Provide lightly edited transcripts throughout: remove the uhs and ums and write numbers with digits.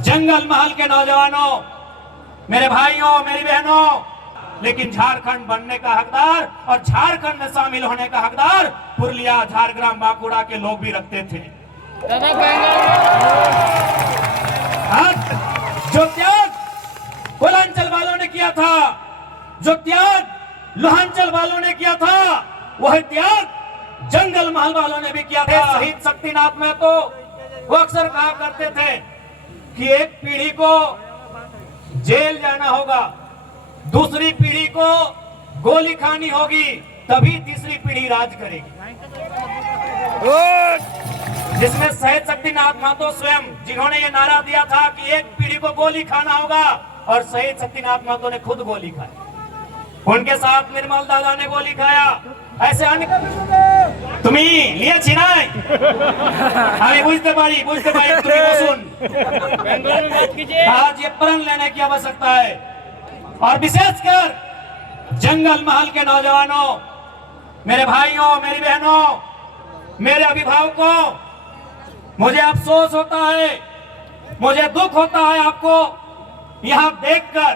जंगल महल के नौजवानों, मेरे भाइयों, मेरी बहनों, लेकिन झारखंड बनने का हकदार और झारखंड में शामिल होने का हकदार पुरुलिया, झारग्राम, बांकुड़ा के लोग भी रखते थे। जो त्याग कोलांचल वालों ने किया था, जो त्याग लोहांचल वालों ने किया था, वह त्याग जंगल महल वालों ने भी किया था। शहीद शक्तिनाथ महतो वो अक्सर कहा करते थे कि एक पीढ़ी को जेल जाना होगा, दूसरी पीढ़ी को गोली खानी होगी, तभी तीसरी पीढ़ी राज करेगी। जिसमें शहीद शक्तिनाथ महतो स्वयं, जिन्होंने ये नारा दिया था कि एक पीढ़ी को गोली खाना होगा, और शहीद शक्तिनाथ महतो ने खुद गोली खाई। उनके साथ निर्मल दादा ने गोली खाया। ऐसे अन्य তুমি নিয়েছি নাই আমি বুঝতে পারি তুমি বসুন। आज ये प्रण लेने की आवश्यकता है, और विशेषकर जंगल महल के नौजवानों, मेरे भाइयों, मेरी बहनों, मेरे अभिभावकों, मुझे अफसोस होता है, मुझे दुख होता है आपको यहां देखकर।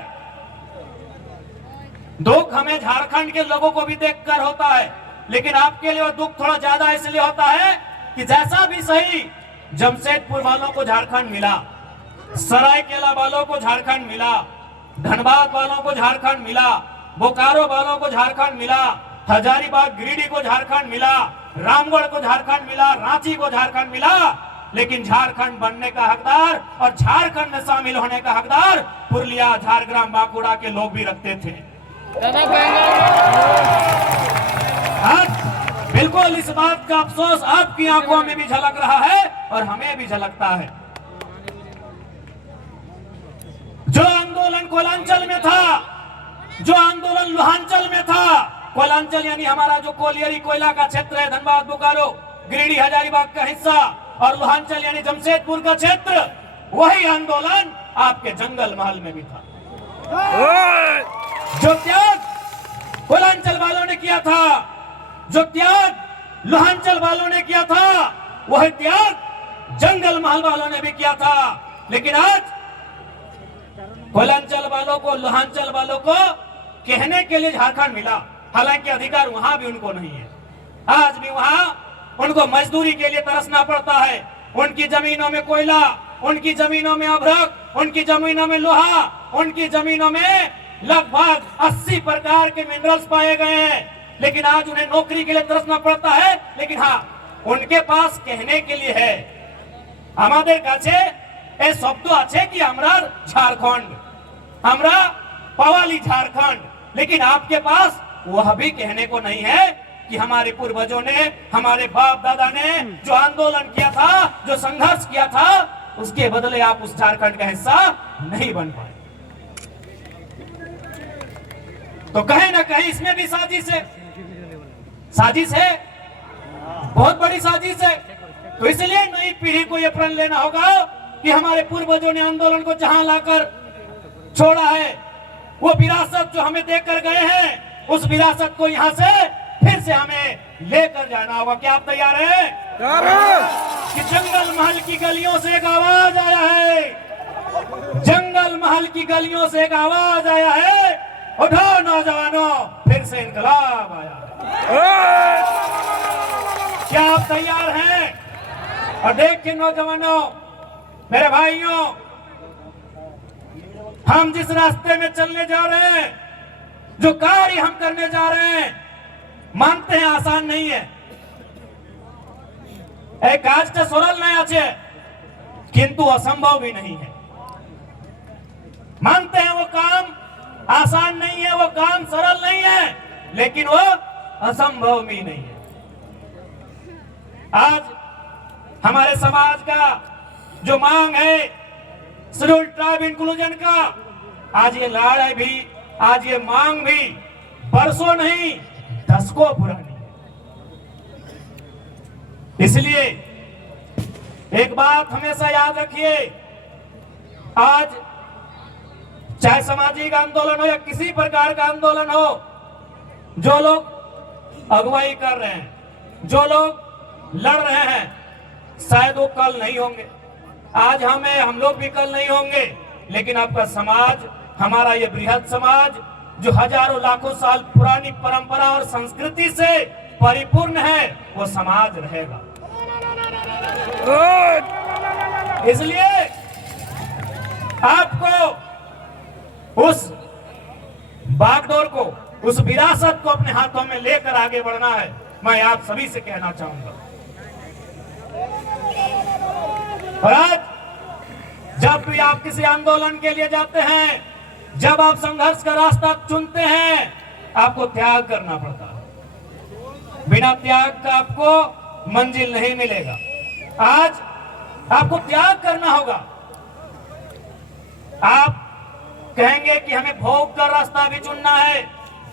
दुख हमें झारखंड के लोगों को भी देखकर होता है, लेकिन आपके लिए दुख थोड़ा ज्यादा इसलिए होता है कि जैसा भी सही जमशेदपुर वालों को झारखंड मिला, सरायकेला वालों को झारखंड मिला, धनबाद वालों को झारखंड मिला, बोकारो वालों को झारखंड मिला, हजारीबाग गिरिडीह को झारखंड मिला, रामगढ़ को झारखंड मिला, रांची को झारखंड मिला, लेकिन झारखंड बनने का हकदार और झारखंड में शामिल होने का हकदार पुरुलिया, झारग्राम, बांकुड़ा के लोग भी रखते थे। आज बिल्कुल इस बात का अफसोस आपकी आंखों में भी झलक रहा है और हमें भी झलकता है। जो आंदोलन कोलांचल में था, जो आंदोलन लोहांचल में था, कोलांचल यानी हमारा जो कोलियरी कोयला का क्षेत्र है, धनबाद, बोकारो, गिरिडीह, हजारीबाग का हिस्सा, और लोहांचल यानी जमशेदपुर का क्षेत्र, वही आंदोलन आपके जंगल महल में भी था। जो त्याग कोलांचल वालों ने किया था, जो त्याग लोहांचल वालों ने किया था, वह त्याग जंगल महल वालों ने भी किया था। लेकिन आज कोलांचल वालों को, लोहांचल वालों को कहने के लिए झारखंड मिला, हालांकि अधिकार वहां भी उनको नहीं है। आज भी वहां उनको मजदूरी के लिए तरसना पड़ता है। उनकी जमीनों में कोयला, उनकी जमीनों में अभ्रक, उनकी जमीनों में लोहा, उनकी जमीनों में लगभग 80 प्रकार के मिनरल्स पाए गए हैं, लेकिन आज उन्हें नौकरी के लिए तरसना पड़ता है। लेकिन हाँ, उनके पास कहने के लिए है, हमारे কাছে এই শব্দ আছে कि हमरा झारखंड, हमरा पवाली झारखंड, लेकिन आपके पास वह भी कहने को नहीं है कि हमारे पूर्वजों ने, हमारे बाप दादा ने जो आंदोलन किया था, जो संघर्ष किया था, उसके बदले आप उस झारखंड का हिस्सा नहीं बन पाए। तो कहीं ना कहीं इसमें भी साजिश है, साजिश है, बहुत बड़ी साजिश है। तो इसलिए नई पीढ़ी को यह प्रण लेना होगा कि हमारे पूर्वजों ने आंदोलन को जहां लाकर छोड़ा है, वो विरासत जो हमें देकर गए हैं, उस विरासत को यहां से फिर से हमें लेकर जाना होगा। क्या आप तैयार हैं? कि जंगल महल की गलियों से एक आवाज आया है, जंगल महल की गलियों से एक आवाज आया है, उठो नौजवानों, फिर से इनकलाब आया है। क्या आप तैयार हैं? और देखिए नौजवानों, मेरे भाइयों, हम जिस रास्ते में चलने जा रहे हैं, जो कार्य हम करने जा रहे हैं, मानते हैं आसान नहीं है। एक काजटा सरल नहीं আছে, किंतु असंभव भी नहीं है। मानते हैं वो काम आसान नहीं है, वो काम सरल नहीं है, लेकिन वो असंभव भी नहीं है। आज हमारे समाज का जो मांग है शेड्यूल्ड ट्राइब इंक्लूजन का, आज ये लड़ाई भी, आज ये मांग भी बरसों नहीं दशकों पुरानी है। इसलिए एक बात हमेशा याद रखिए, आज चाहे सामाजिक आंदोलन हो या किसी प्रकार का आंदोलन हो, जो लोग अगुवाई कर रहे हैं, जो लोग लड़ रहे हैं, शायद वो कल नहीं होंगे, आज हम लोग विकल नहीं होंगे, लेकिन आपका समाज, हमारा ये बृहद समाज जो हजारों लाखों साल पुरानी परंपरा और संस्कृति से परिपूर्ण है, वो समाज रहेगा। इसलिए आपको उस बागडोर को, उस विरासत को अपने हाथों में लेकर आगे बढ़ना है। मैं आप सभी से कहना चाहूंगा। और आज जब भी आप किसी आंदोलन के लिए जाते हैं, जब आप संघर्ष का रास्ता चुनते हैं, आपको त्याग करना पड़ता है। बिना त्याग का आपको मंजिल नहीं मिलेगा। आज आपको त्याग करना होगा। आप कहेंगे कि हमें भोग का रास्ता भी चुनना है,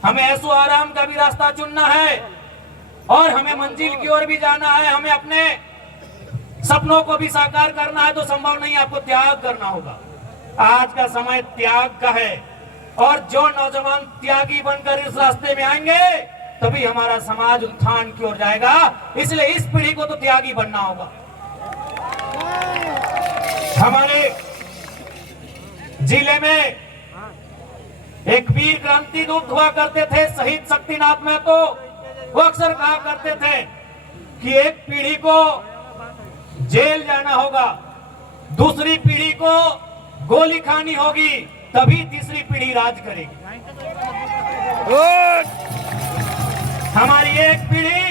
हमें ऐशो आराम का भी रास्ता चुनना है, और हमें मंजिल की ओर भी जाना है, हमें अपने सपनों को भी साकार करना है, तो संभव नहीं, आपको त्याग करना होगा। आज का समय त्याग का है, और जो नौजवान त्यागी बनकर इस रास्ते में आएंगे, तभी हमारा समाज उत्थान की ओर जाएगा। इसलिए इस पीढ़ी को तो त्यागी बनना होगा। हमारे जिले में एक वीर क्रांति दूत हुआ करते थे, शहीद शक्तिनाथ महतो। वो अक्सर कहा करते थे कि एक पीढ़ी को जेल जाना होगा, दूसरी पीढ़ी को गोली खानी होगी, तभी तीसरी पीढ़ी राज करेगी। हमारी एक पीढ़ी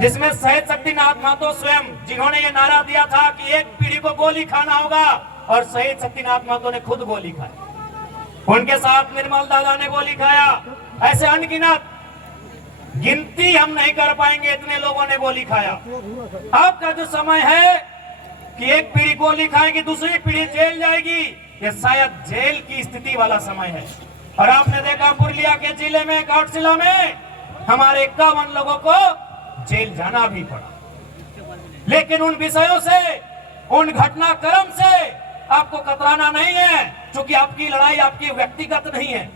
जिसमें शहीद शक्तिनाथ महतो स्वयं, जिन्होंने ये नारा दिया था कि एक पीढ़ी को गोली खाना होगा, और शहीद शक्तिनाथ महतो ने खुद गोली खाई। उनके साथ निर्मल दादा ने गोली खाया। ऐसे अनगिनत, गिनती हम नहीं कर पाएंगे, इतने लोगों ने गोली खाया। अब का जो समय है कि एक पीढ़ी गोली खाएगी, दूसरी पीढ़ी जेल जाएगी, ये शायद जेल की स्थिति वाला समय है। और आपने देखा पुरुलिया के जिले में, घाटशिला में हमारे 51 लोगों को जेल जाना भी पड़ा। लेकिन उन विषयों से, उन घटनाक्रम से आपको कतराना नहीं है, क्योंकि आपकी लड़ाई आपकी व्यक्तिगत नहीं है।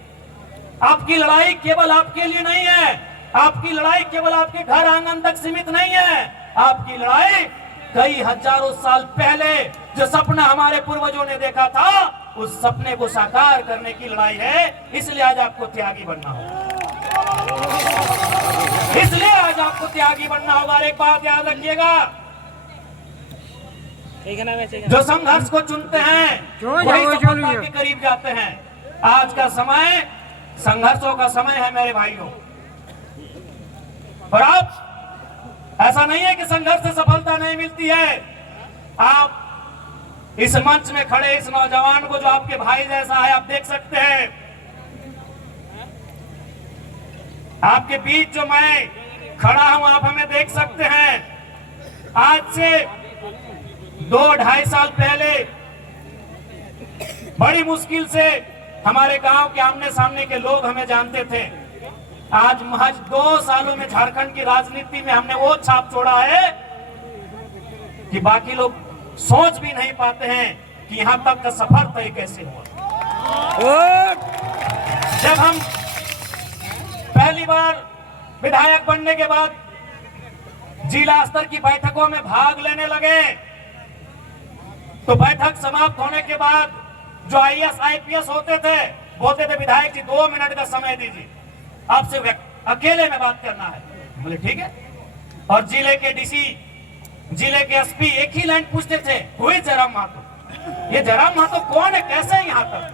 आपकी लड़ाई केवल आपके लिए नहीं है, आपकी लड़ाई केवल आपके घर आंगन तक सीमित नहीं है। आपकी लड़ाई कई हजारों साल पहले जो सपना हमारे पूर्वजों ने देखा था, उस सपने को साकार करने की लड़ाई है। इसलिए आज आपको त्यागी बनना होगा। इसलिए आज आपको त्यागी बनना होगा। एक बात याद रखिएगा, जो संघर्ष को चुनते हैं वही सफलता के करीब जाते हैं। आज का समय संघर्षों का समय है मेरे भाइयों। और आप, ऐसा नहीं है कि संघर्ष से सफलता नहीं मिलती है। आप इस मंच में खड़े इस नौजवान को, जो आपके भाई जैसा है, आप देख सकते हैं। आपके बीच जो मैं खड़ा हूं, आप हमें देख सकते हैं। आज से 2-2.5 साल पहले बड़ी मुश्किल से हमारे गांव के आमने सामने के लोग हमें जानते थे। आज महज 2 सालों में झारखंड की राजनीति में हमने वो छाप छोड़ा है कि बाकी लोग सोच भी नहीं पाते हैं कि यहां तक का सफर तय कैसे हुआ। जब हम पहली बार विधायक बनने के बाद जिला स्तर की बैठकों में भाग लेने लगे, तो बैठक समाप्त होने के बाद जो आईएएस आईपीएस होते थे, बोलते थे विधायक जी 2 मिनट का समय दीजिए, आपसे अकेले में बात करना है। बोले ठीक है। और जिले के डीसी, जिले के एसपी एक ही लाइन पूछते थे, कोई जयराम महतो। ये जयराम महतो कौन है, कैसे यहाँ तक?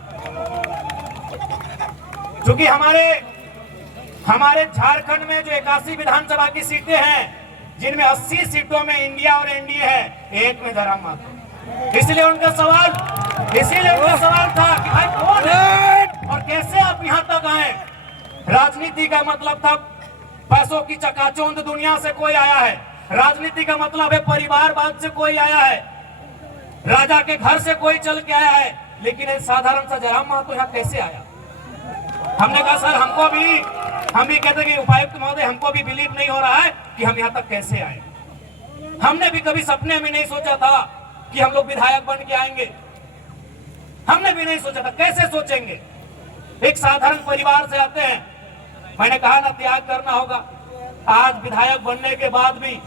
क्योंकि हमारे झारखंड में जो 81 विधानसभा की सीटें हैं, जिनमें 80 सीटों में इंडिया और एनडीए है, एक में जयराम महतो। इसीलिए उनका सवाल था कि भाई कौन है और कैसे आप यहाँ तक आए। राजनीति का मतलब था पैसों की चकाचौंध दुनिया से कोई आया है। राजनीति का मतलब है परिवारवाद से कोई आया है, राजा के घर से कोई चल के आया है। लेकिन एक साधारण सा जयराम महतो यहाँ कैसे आया? हमने कहा सर, हम भी कहते कि उपायुक्त महोदय, हमको भी बिलीव नहीं हो रहा है कि हम यहाँ तक कैसे आए। हमने भी कभी सपने में नहीं सोचा था कि हम लोग विधायक बन के आएंगे। हमने भी नहीं सोचा था, कैसे सोचेंगे? एक साधारण परिवार से आते हैं। मैंने कहा ना, त्याग करना होगा। आज विधायक बनने के बाद भी,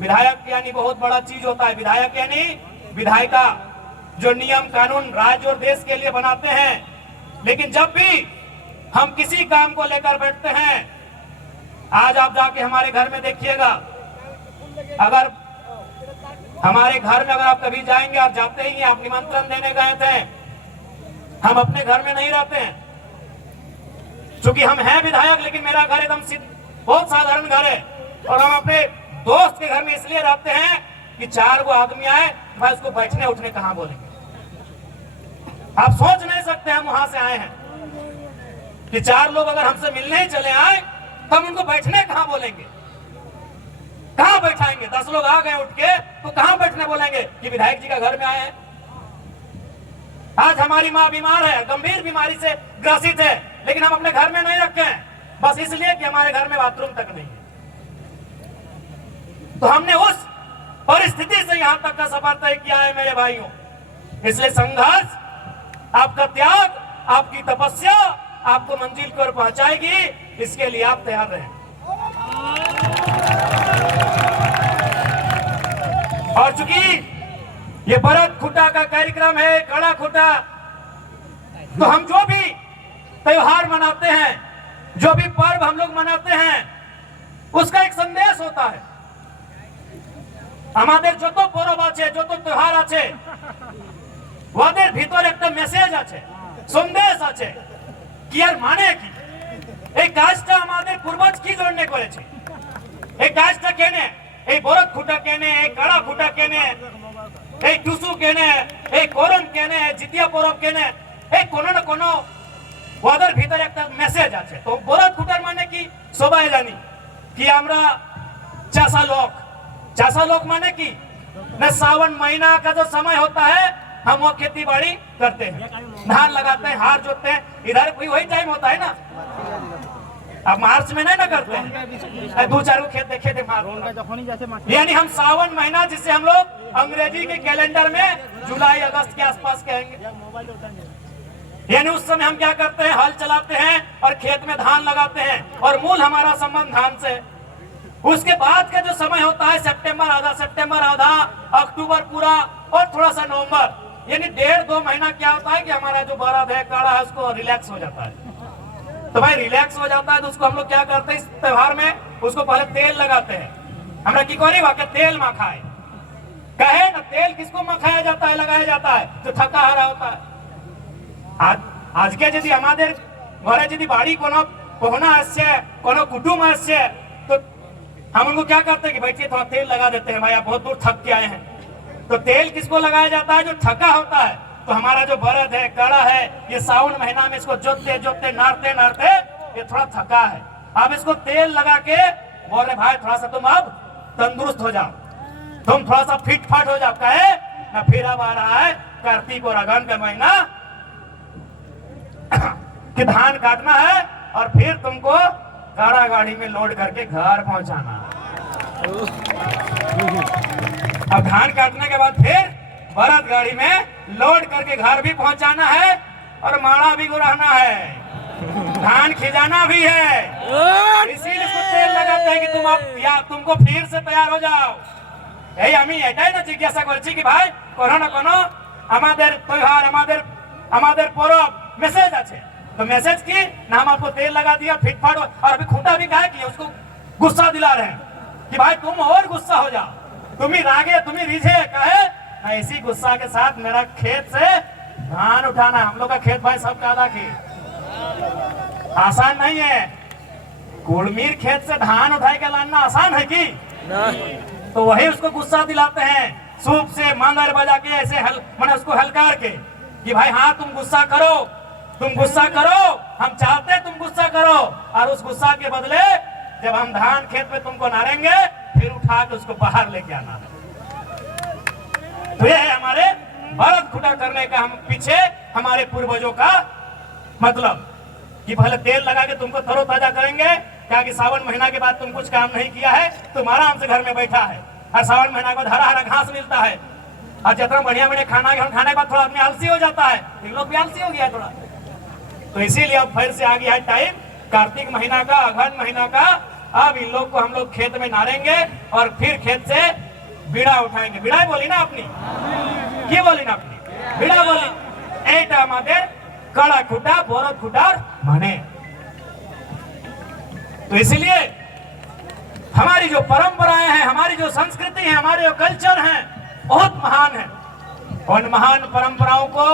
विधायक यानी बहुत बड़ा चीज होता है। विधायक यानी विधायिका जो नियम कानून राज्य और देश के लिए बनाते हैं, लेकिन जब भी हम किसी काम को लेकर बैठते हैं, आज आप जाके हमारे घर में देखिएगा, अगर हमारे घर में अगर आप कभी जाएंगे, आप जाते ही हैं, आप निमंत्रण देने गए थे, हम अपने घर में नहीं रहते हैं, क्योंकि हम हैं विधायक, लेकिन मेरा घर एकदम बहुत साधारण घर है, और हम अपने दोस्त के घर में इसलिए रहते हैं कि 4 गो आदमी आए, मैं उसको बैठने उठने कहाँ बोलेंगे। आप सोच नहीं सकते हम वहां से आए हैं कि 4 लोग अगर हमसे मिलने ही चले आए तो हम उनको बैठने कहाँ बोलेंगे, कहाँ बैठाएंगे। 10 लोग आ गए उठ के तो कहाँ बैठने बोलेंगे कि विधायक जी का घर में आए हैं। आज हमारी माँ बीमार है, गंभीर बीमारी से ग्रसित है, लेकिन हम अपने घर में नहीं रखे हैं, बस इसलिए कि हमारे घर में बाथरूम तक नहीं है। तो हमने उस परिस्थिति से यहां तक का सफर तय किया है मेरे भाइयों। इसलिए संघर्ष, आपका त्याग, आपकी तपस्या आपको मंजिल की ओर पहुंचाएगी, इसके लिए आप तैयार रहें। और चूंकि ये भरत खुटा का कार्यक्रम है, कड़ा खुटा, तो हम जो भी त्योहार मनाते हैं, जो भी पर्व हम लोग मनाते हैं, उसका एक संदेश होता है। हमारे जो तो पर्व आछे, जो तो त्योहार आछे, ওদের ভিতর একটা মেসেজ আছে, সন্দেশ আছে কি আর মানে কি, এই কাজটা আমাদের পূর্বজ কি জন্য করেছে, এই কাজটা কেনে, এই বরদ খুঁটা কেনে, এই কাড়া খুঁটা কেনে, এই টুসু কেনে, এই করম কেনে, জিতিয়া পরব কেনে, এই কোনো না কোনো ওদের ভিতরে একটা মেসেজ আছে। তো বরদ খুঁটার মানে কি সবাই জানি কি আমরা চাষা लोग माने की न सावन महीना का जो समय होता है हम वो खेती बाड़ी करते हैं, धान लगाते हैं, हार जोतते हैं, इधर भी वही टाइम होता है ना। अब मार्च में नहीं ना करते हैं, 2-4 खेत देखे थे मार्च, यानी हम सावन महीना, जिससे हम लोग अंग्रेजी के कैलेंडर में जुलाई अगस्त के आसपास कहेंगे, यानी उस समय हम क्या करते हैं, हल चलाते हैं और खेत में धान लगाते हैं, और मूल हमारा संबंध धान से। उसके बाद का जो समय होता है सितंबर आधा, अक्टूबर पूरा और थोड़ा सा नवंबर, यानी 1.5-2 महीना क्या होता है कि हमारा जो बरद है, काड़ा है, उसको रिलैक्स हो जाता है। तो भाई रिलैक्स हो जाता है तो उसको हम लोग क्या करते हैं, इस त्योहार में उसको पहले तेल लगाते हैं। हमरा की करी वाके तेल मखाए कहे ना, तेल किसको मखाया जाता है, लगाया जाता है, जो थका हारा होता है। आज के यदि हमारे घरे यदि बाड़ी कोनो पहुना आसे, कोनो कुटुम आसे, तो हम उनको क्या करते हैं कि बैठिए थोड़ा तेल लगा देते हैं, भाई आप बहुत दूर थक के आए हैं। तो तेल किसको लगाया जाता है, जो थका होता है। तो हमारा जो बरद है, कड़ा है, ये सावन महीना में इसको जोतते नारते ये थोड़ा थका है, अब इसको तेल लगा के बोल रहे भाई थोड़ा सा तुम अब तंदुरुस्त हो जाओ, तुम थोड़ा सा फिट फाट हो जाओ। कहे ना, फिर अब आ रहा है कार्तिक और अगन का महीना कि धान काटना है और फिर तुमको काड़ा गाड़ी में लोड करके घर पहुंचाना। अब धान काटने के बाद फिर बरद गाड़ी में लोड करके घर भी पहुंचाना है और माड़ा भी गुराना है, धान खिजाना भी है। इसीलिए इसको तेल लगाते हैं कि तुम अब तुमको फिर से तैयार हो जाओ। यही हमें एटाई ना जिज्ञासा करছি कि भाई कोनो ना कोनो हमारे त्योहार, हमारे पर्व मेसेज আছে, तो मैसेज की ना हम आपको तेल लगा दिया फिटफाट, और अभी खूंटा भी कहा कि उसको गुस्सा दिला रहे हैं कि भाई तुम और गुस्सा हो जाओ, तुम ही रागे, तुम ही रिझे। कहे ना, इसी गुस्सा के साथ मेरा खेत से धान उठाना, हम लोग का खेत भाई सब ज्यादा खेत आसान नहीं है। कुड़मीर खेत से धान उठा के लाना आसान है कि तो वही उसको गुस्सा दिलाते हैं, सूप से मांगर बजा के ऐसे मैंने उसको हलकार के कि भाई हाँ तुम गुस्सा करो, हम चाहते हैं तुम गुस्सा करो, और उस गुस्सा के बदले जब हम धान खेत में तुमको नारेंगे फिर उठा के उसको बाहर लेके आना है। तो ये है हमारे बरद खुटा करने का हम पीछे हमारे पूर्वजों का मतलब कि पहले तेल लगा के तुमको तरोताजा करेंगे, क्या कि सावन महीना के बाद तुम कुछ काम नहीं किया है, तुम आराम से घर में बैठा है, और सावन महीना के बाद हरा हरा घास मिलता है, और जितना बढ़िया बढ़िया खाना खाने के बाद थोड़ा आदमी आलसी हो जाता है, इन लोग भी आलसी हो गया है थोड़ा। तो इसीलिए अब फिर से आ गया है टाइम कार्तिक महीना का, अगहन महीना का। अब इन लोग को हम लोग खेत में नारेंगे और फिर खेत से बीड़ा उठाएंगे। बीड़ा बोली ना अपनी, কি বলি না আপনি? বিড়া বলি। এইটা আমাদের कड़ा खुटा बोरत खुटार माने। तो इसलिए हमारी जो परंपराएं हैं, हमारी जो संस्कृति है, हमारे जो कल्चर हैं, बहुत महान है। उन महान परंपराओं को,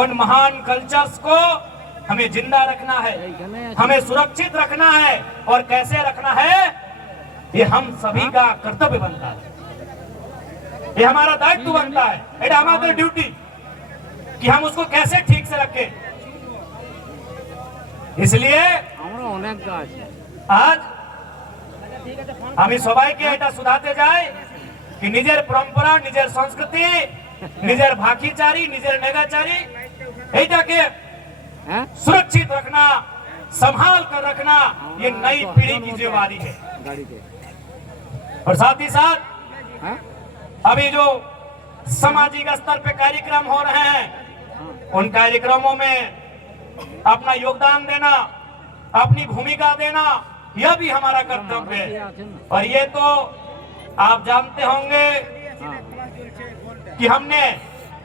उन महान कल्चर्स को हमें जिंदा रखना है, हमें सुरक्षित रखना है। और कैसे रखना है, ये हम सभी का कर्तव्य बनता है, ये हमारा दायित्व बनता है, ये हमारी ड्यूटी कि हम उसको कैसे ठीक से रखें। इसलिए आज আমি সবাইকে এটা শুধাতে যাই कि নিজের परंपरा, নিজের संस्कृति, নিজের भागीचारी, নিজের नेगाचारी এইটাকে सुरक्षित रखना, संभाल कर रखना, ये नई पीढ़ी की जिम्मेदारी है। और साथ ही साथ अभी जो सामाजिक स्तर पे कार्यक्रम हो रहे हैं, उन कार्यक्रमों में अपना योगदान देना, अपनी भूमिका देना, यह भी हमारा कर्तव्य है। और ये तो आप जानते होंगे कि हमने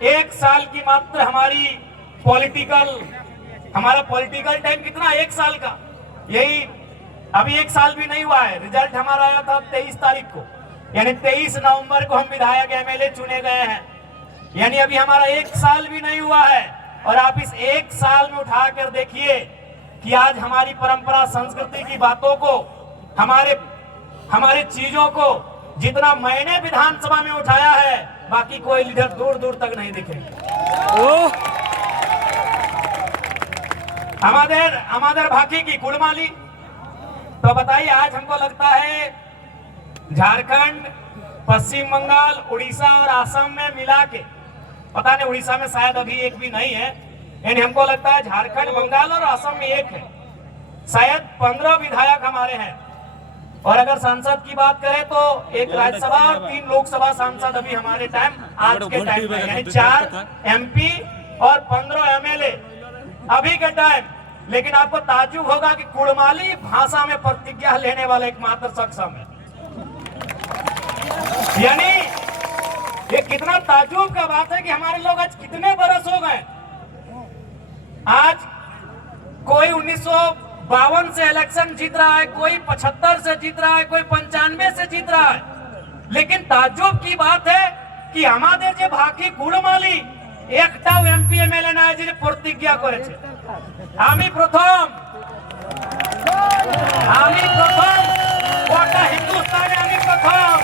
1 साल की मात्र हमारा पॉलिटिकल टाइम कितना, 1 साल का, यही अभी 1 साल भी नहीं हुआ है। रिजल्ट हमारा आया था 23 तारीख को, यानी 23 नवंबर को हम विधायक एमएलए चुने गए हैं। यानी अभी हमारा 1 साल भी नहीं हुआ है। और आप इस 1 साल में उठा कर देखिए कि आज हमारी परंपरा, संस्कृति की बातों को, हमारे चीजों को जितना मैंने विधानसभा में उठाया है, बाकी कोई लीडर दूर दूर तक नहीं दिखेंगे। हमारे भाकी की कुड़माली, तो बताइए आज हमको लगता है झारखंड, पश्चिम बंगाल, उड़ीसा और असम में मिला के, पता नहीं उड़ीसा में शायद अभी एक भी नहीं है, यानी हमको लगता है झारखंड, बंगाल और असम में एक है। शायद 15 विधायक हमारे हैं। और अगर सांसद की बात करें तो एक राज्यसभा और 3 लोकसभा सांसद अभी हमारे टाइम, आज के टाइम में, यानी 4 MP और 15 MLA अभी के टाइम। लेकिन आपको ताज्जुब होगा कि कुड़माली भाषा में प्रतिज्ञा लेने वाला एकमात्र शख्स हम है। यानी ये कितना ताज्जुब का बात है कि हमारे लोग आज कितने बरस हो गए, आज कोई 1952 से इलेक्शन जीत रहा है, कोई 75 से जीत रहा है, कोई 95 से जीत रहा है। लेकिन ताज्जुब की बात है कि हमारे जे भाकी कुड़माली एकटाও MP MLA নাই যে প্রতিজ্ঞা করেছে। আমি প্রথম গোটা হিন্দুস্তানে আমি প্রথম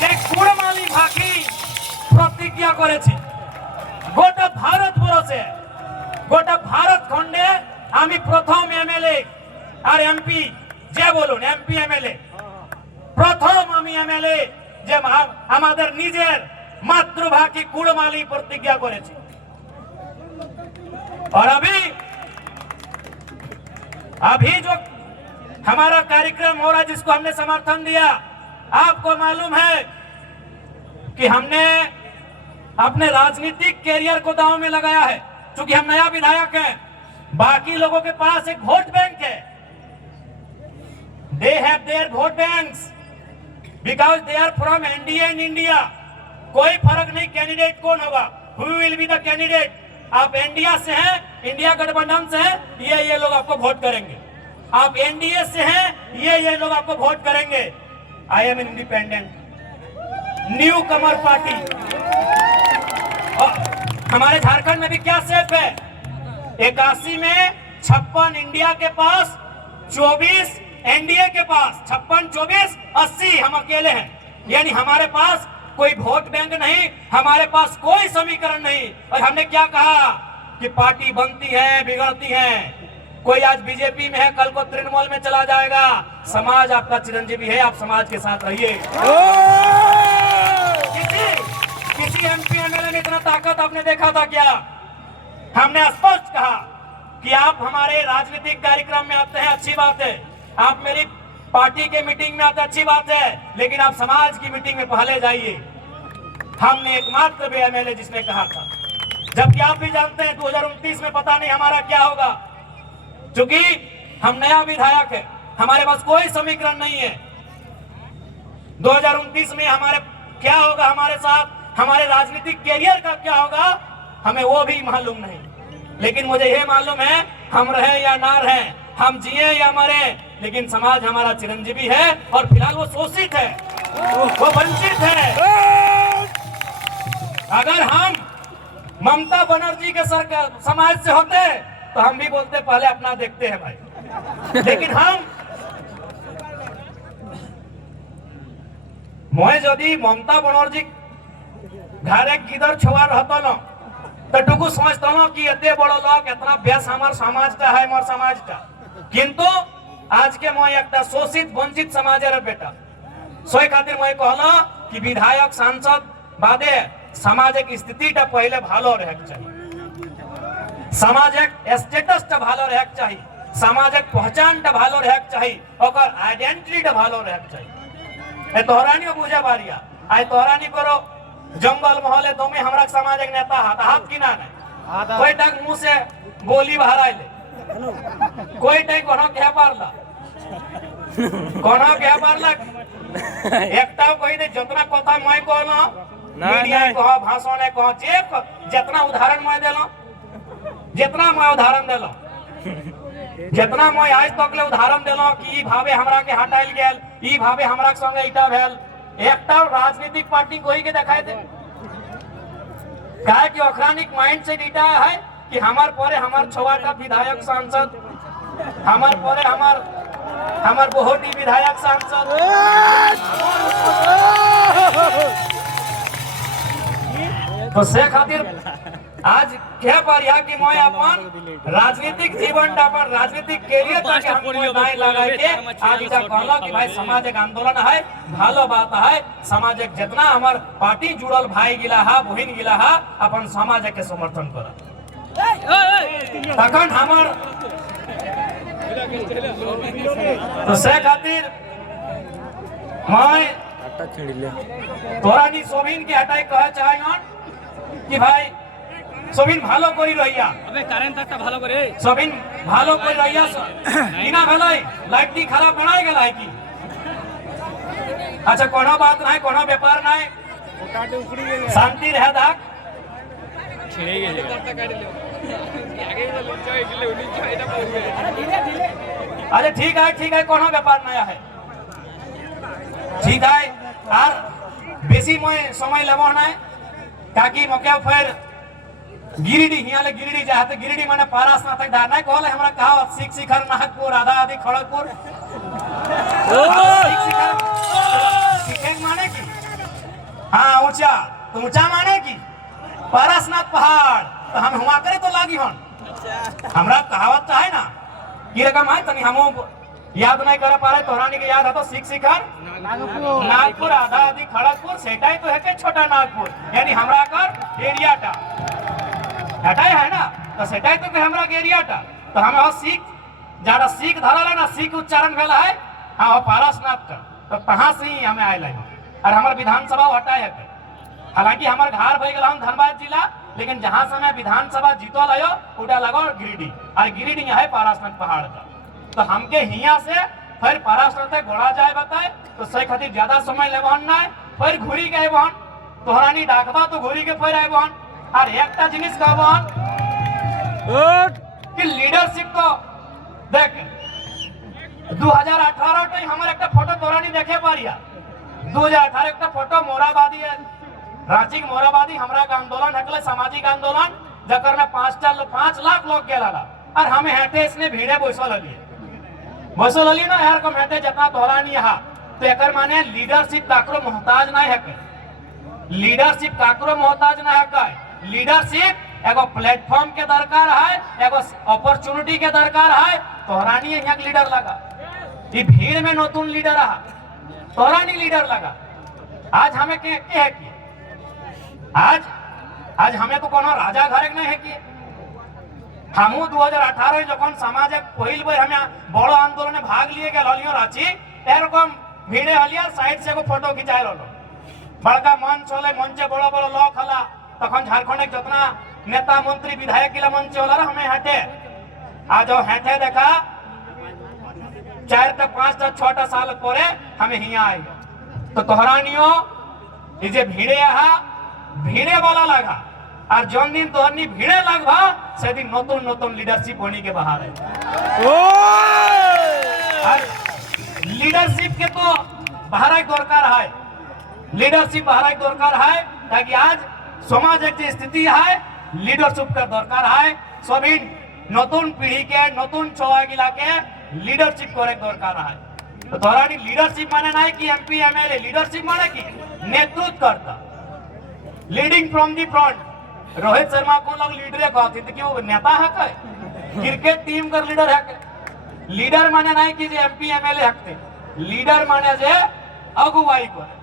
যে কুড়মালি ভাকি প্রতিজ্ঞা করেছি। গোটা ভারতবর্ষে, গোটা ভারত খণ্ডে আমি প্রথম MLA আর MP, যে বলুন MP MLA, প্রথম আমি MLA যে আমাদের নিজের मातृभाषी कुड़माली प्रतिज्ञा करेছি। और अभी जो हमारा कार्यक्रम हो रहा है, जिसको हमने समर्थन दिया, आपको मालूम है कि हमने अपने राजनीतिक कैरियर को दांव में लगाया है। क्योंकि हम नया विधायक हैं, बाकी लोगों के पास एक वोट बैंक है, they have their vote banks because they are from NDA in India. कोई फर्क नहीं कैंडिडेट कौन होगा, who will be the candidate. आप इंडिया से हैं, इंडिया गठबंधन से हैं, ये लोग आपको वोट करेंगे। आप NDA से हैं, ये लोग आपको वोट करेंगे। I am independent, new Qamar party. हमारे झारखंड में भी क्या सेफ है, 81 में 56 इंडिया के पास, 24 NDA के पास, 56, 24, 80 हम अकेले हैं। यानी हमारे पास कोई वोट बैंक नहीं, हमारे पास कोई समीकरण नहीं। और हमने क्या कहा कि पार्टी बनती है, बिगड़ती है। कोई आज बीजेपी में है, कल को तृणमूल में चला जाएगा। समाज आपका चिरंजीवी है, आप समाज के साथ रहिए। किसी MP MLA ने इतना ताकत आपने देखा था क्या? हमने स्पष्ट कहा कि आप हमारे राजनीतिक कार्यक्रम में आते हैं, अच्छी बात है, आप मेरी पार्टी के मीटिंग में आते, अच्छी बात है, लेकिन आप समाज की मीटिंग में पहले जाइए। हमने एकमात्र MLA जिसने कहा था, जबकि आप भी जानते हैं 2029 में पता नहीं हमारा क्या होगा। क्योंकि हम नया विधायक है, हमारे पास कोई समीकरण नहीं है। 2029 में हमारे क्या होगा, हमारे साथ हमारे राजनीतिक कैरियर का क्या होगा, हमें वो भी मालूम नहीं। लेकिन मुझे ये मालूम है, हम रहे या ना रहे, हम जिए या मरे, लेकिन समाज हमारा चिरंजीवी है और फिलहाल वो शोषित है, वो वंचित है। अगर हम ममता बनर्जी के सरकार समाज से होते तो हम भी बोलते पहले अपना देखते हैं भाई। लेकिन हम मैं यदि ममता बनर्जी घरे किधर छुआ रहता न तो टुकु समझता न कि एते बड़ लोग इतना बेस हमार समाजटा है, मोर समाजटा। किंतु आज के मैं एक शोषित वंचित समाजेर बेटा सोई खातिर मैं कहला कि विधायक सांसद बादे सामाजिक स्थितिटा पहले भालो रहेक चाहिए, सामाजिक स्टेटसटा भालो रहेक चाहिए, सामाजिक पहचानटा भालो रहेक चाहिए, ओकर आइडेंटिटीटा भालो रहेक चाहिए। ए तोहरानी बुझे बारिया आई तोहरानी करो जंगल महले तो में हमरा सामाजिक नेता हाथ की ना नहीं कोई तक मुंह से गोली बाहर आइले, कोई तक कोनो क्या पारला, कोनो क्या पारला एकटा कोई दे जितना कथा मैं कहलो मीडिया कहो भाषण कहो जे जितना उदाहरण मैं देलो, जितना मैं उदाहरण देलो, जितना मैं आज तक ले उदाहरण देलो कि ई भावे हमरा के हटाइल गेल, ई भावे हमरा के संगे इटा भेल, एकटा राजनीतिक पार्टी कोई के दिखाई दे काहे कि अखरानिक माइंड से इटा है कि हमार परे हमार छवाटा विधायक सांसद, हमार परे हमार बहुटी विधायक सांसद। तो से खातिर आज क्या पारिया कि मैं अपन राजनीतिक जीवन अपन राजनीतिक कैरियर तक हम दाएं लगा के आज इटा कहलो कि भाई सामाजिक आंदोलन है, भालो बात है, सामाजिक जितना हमार पार्टी जुड़ल भाई गिला हा बहन गिला हा अपन समाज के समर्थन कर तखन हमार। तो से खातिर मैं तोरा नी सोबिन के हटाई कह चाहे कि भाई सोबिन भालो करी रहिया, अबे कारेंटটা ভালো করে সোবিন ভালো করি রহিয়া বিনা ভালাই লাইটটি খারাপ বানাই গেল है की। अच्छा कोनो बात नहीं, कोनो व्यापार नहीं, ओटाटे उखड़ी गेले शांति रह दाग ছেড়ে গেছে কথা কাটি লো आगे बोले जय गेले उनी जयটা বলবে। अरे ठीक है कोनो व्यापार नया है, ठीक है और बेसी मैं समय लेबो नहीं ताकि मके फिर गिरिडीह हियाले गिरिडीह जाते गिरिडीह माने पारासनाथ तक धार नहीं कहले हमरा कहा शिख शिखर नागपुर आधा आदि खड़गपुर शिख शिखर शिखेंग माने की हाँ ऊंचा तो ऊंचा माने की पारासनाथ पहाड़ तो हम हुआ करे तो लागी हन हमरा कहावत है ना कि रकम है तनी हमो याद नहीं कर पा रहे तोहरानी के याद है तो शिख शिखर नागपुर आधा आदि खड़गपुर सेटाई तो है के छोटा नागपुर यानी हमरा कर एरियाटा हटाई है ना तो सेटाई तो के हमरा के एरियाटा तो हमें हो सीख ज्यादा सीख धरला ना सीख उच्चारण भेला है हाँ हो पारसनाथ का तो कहां से ही हमें आए लगे और हमार विधानसभा हटाई है। हालांकि हमार घर भई गेल हम धनबाद जिला लेकिन जहां से मैं विधानसभा जीतल आयो उटा लगो गिरिडीह और गिरिडीह है पारसनाथ पहाड़ का तो हमके हिया से फिर पारसनाथ तक घोड़ा जाए बताए तो सही खातिर ज्यादा समय लेबहन ना फिर घुरी गए बहन तोहरानी डाकबा तो घुरी के फिर आए बहन और एकटा जिनिस कहबहन कि लीडरशिप को देख 2018 टे हमर एकटा फोटो तोहरानी देखे पारिया 2018 एकटा फोटो मोराबादी है रांची के मोराबादी हमरा का आंदोलन हकले सामाजिक आंदोलन जकर में 5 लाख लोग गेला और हमें हेटे इसने भीड़े बैसल हली ना यार को हेटे जितना तोहरानी यहाँ तो एकर माने लीडरशिप काकरो मोहताज नहीं है, लीडरशिप काकरो मोहताज नहीं है, लीडरशिप एगो प्लेटफॉर्म के दरकार है, एगो अपॉर्चुनिटी के दरकार है। तोहरानी यहाँ लीडर लगा ये भीड़ में नतून लीडर रहा तोहरानी लीडर लगा आज हमें के है कि आज हमें तो कोनो राजा घर नहीं है कि हमू 2018 जखन सामाजिक पहिल बार हमें बड़ो आंदोलन में भाग लिए गए हलियो रांची एरकम भीड़े हलिया साइड से एगो फोटो खिंचाए रहलो बड़का मंच होले मंचे बड़ो बड़ो लोग हला तखन झारखंड के जितना नेता मंत्री विधायक गिला मंच होला हमें हटे आज हेठे देखा 4 टा 5 टा 6 टा साल परे हमें हिया आई तो तोहरानियो जे भिड़े आहा भिड़े वाला लगा और जोन दिन तोहरनी भिड़े लगभा से दिन नतून नतून लीडरशिप होने के बाहर है। और लीडरशिप के तो बाहर दरकार है, लीडरशिप बाहर दरकार है ताकि आज समाज एक स्थिति है लीडरशिप का दरकार है। सभी नतून पीढ़ी के नतून चौआ गिला के लीडरशिप करे दरकार है। तो तोहरानी लीडरशिप माने ना कि एमपी एमएलए, लीडरशिप माने कि नेतृत्व करता, leading from the front. Rohit Sharma को लोग लीडर कहते थे कि वो नेता है क्या? क्रिकेट टीम का लीडर है क्या? लीडर माने ना कि जे एमपी एमएलए हकते, लीडर माने जे अगुवाई करे।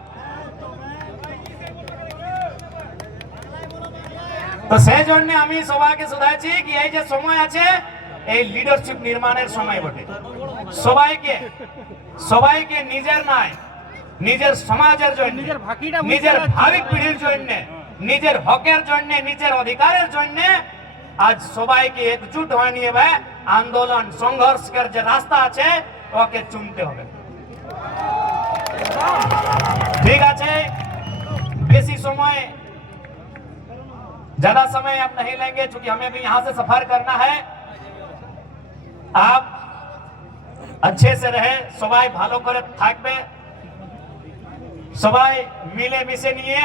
तो সেই জন্য আমি সবাইকে শুধাইছি কি এই যে সময় আছে এই লিডারশিপ নির্মাণের সময় বটে। সবাইকে নিজের নয় নিজের সমাজের জন্য, নিজের ভাবি পিঢ়ির জন্য, নিজের হকের জন্য, নিজের অধিকারের জন্য আজ সবাইকে একজুট হয়ে নিয়ে আন্দোলন সংঘর্ষের যে রাস্তা আছে ওকে চুনতে হবে। ঠিক আছে, বেশি সময় ज्यादा समय अब नहीं लेंगे क्योंकि हमें भी यहाँ से सफर करना है। आप अच्छे से रहे, सबाई भालो करे থাকবে, সবাই মিলে মিশে নিয়ে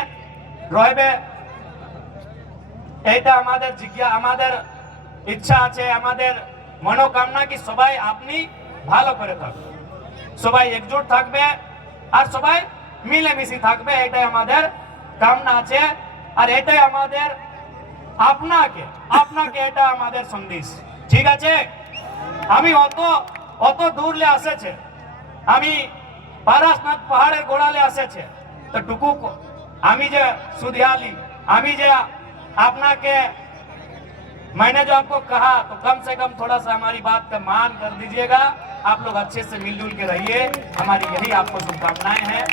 রইবে। এটা আমাদের আমাদের ইচ্ছা আছে, আমাদের মনোকামনা কি সবাই আপনি ভালো করে থাকবে, সবাই একজোট থাকবে আর সবাই মিলে মিশে থাকবে, এটাই আমাদের কামনা আছে। আর এটাই আমাদের আপনাকে এটা আমাদের সন্দেশ। ঠিক আছে, আমি অত দূরলে আসেছে, আমি পারাসনাথ পাহাড়ের গোড়ালে আসেছে, তো টুকু আমি যে सुधियाली, আমি যে আপনাকে मैंने जो आपको कहा तो कम से कम थोड़ा सा हमारी बात का मान कर दीजिएगा। आप लोग अच्छे से मिलजुल के रहिए, हमारी यही आपको शुभकामनाएं हैं।